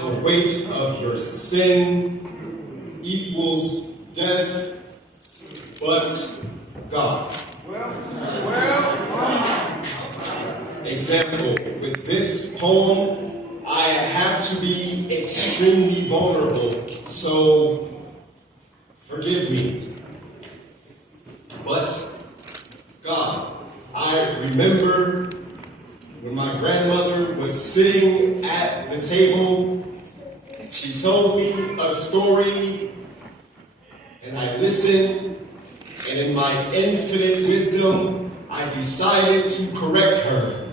The weight of your sin equals death, but God. Example, with this poem, I have to be extremely vulnerable, so forgive me. But God, I remember when my grandmother was sitting at the table, she told me a story, and I listened, and in my infinite wisdom, I decided to correct her.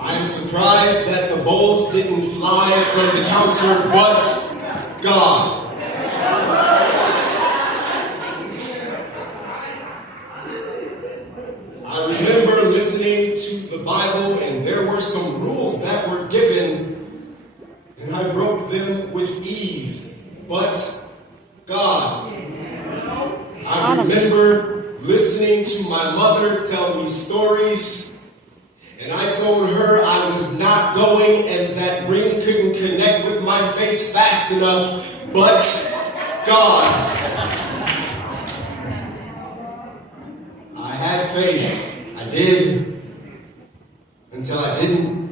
I am surprised that the bowls didn't fly from the counter, but God. I remember listening to the Bible, and there were some rules that were given, and I broke them with ease, but God. I remember listening to my mother tell me stories, and I told her I was not going and that ring couldn't connect with my face fast enough, but God. I had faith. I did, until I didn't.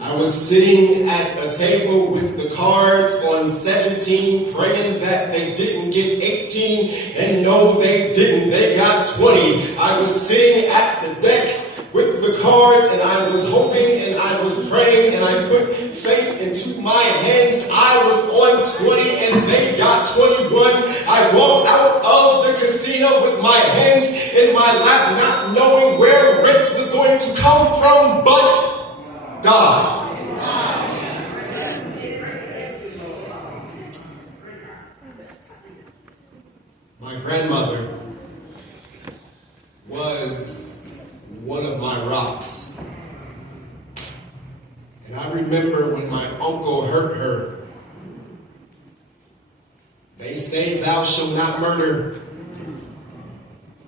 I was sitting at a table with the cards on 17, praying that they didn't get 18, and no, they didn't. They got 20. I was sitting at the deck with the cards, and I was hoping, and I was praying, and I put faith into my hands. I was on 20, and they got 21. I walked out of the casino with my hands in my lap, not knowing where rent was going to come from, but God. My grandmother was one of my rocks. And I remember when my uncle hurt her. They say thou shalt not murder.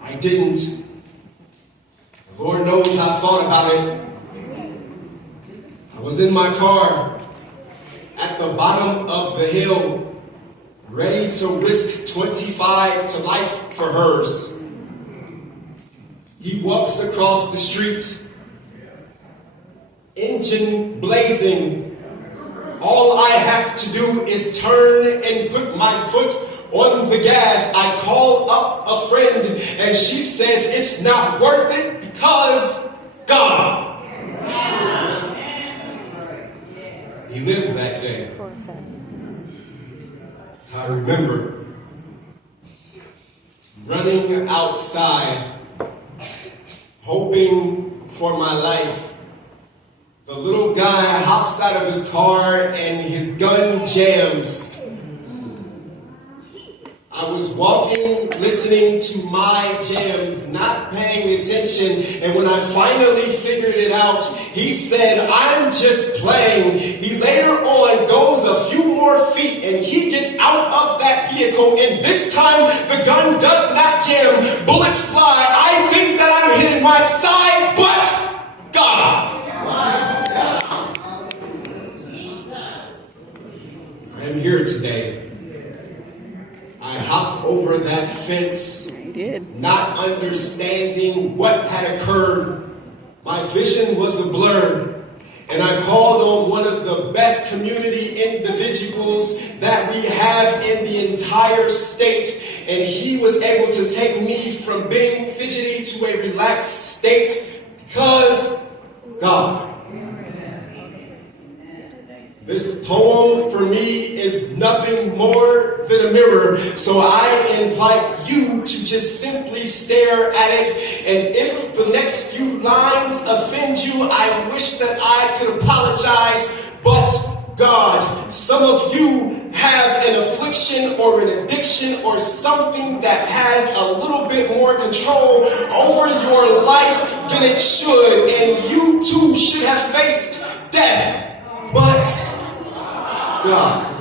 I didn't. The Lord knows I thought about it. I was in my car at the bottom of the hill, ready to risk 25 to life for hers. He walks across the street, engine blazing. All I have to do is turn and put my foot on the gas. I call up a friend, and she says it's not worth it because God. He lived that day. I remember running outside, hoping for my life. The little guy hops out of his car and his gun jams. I was walking, listening to my jams, not paying attention, and when I finally figured it out, he said, I'm just playing. He later on goes a few more feet and he gets out of that vehicle, and this time the gun does not jam. Bullets fly. I think that I'm hitting my side, but God. I am here today. I hopped over that fence, not understanding what had occurred. My vision was a blur, and I called on one of the best community individuals that we have in the entire state, and he was able to take me from being fidgety to a relaxed state because God. This poem for me is nothing more than a mirror, so I invite you to just simply stare at it, and if the next few lines offend you, I wish that I could apologize, but God, some of you have an affliction or an addiction or something that has a little bit more control over your life than it should, and you too should have faced death. But God.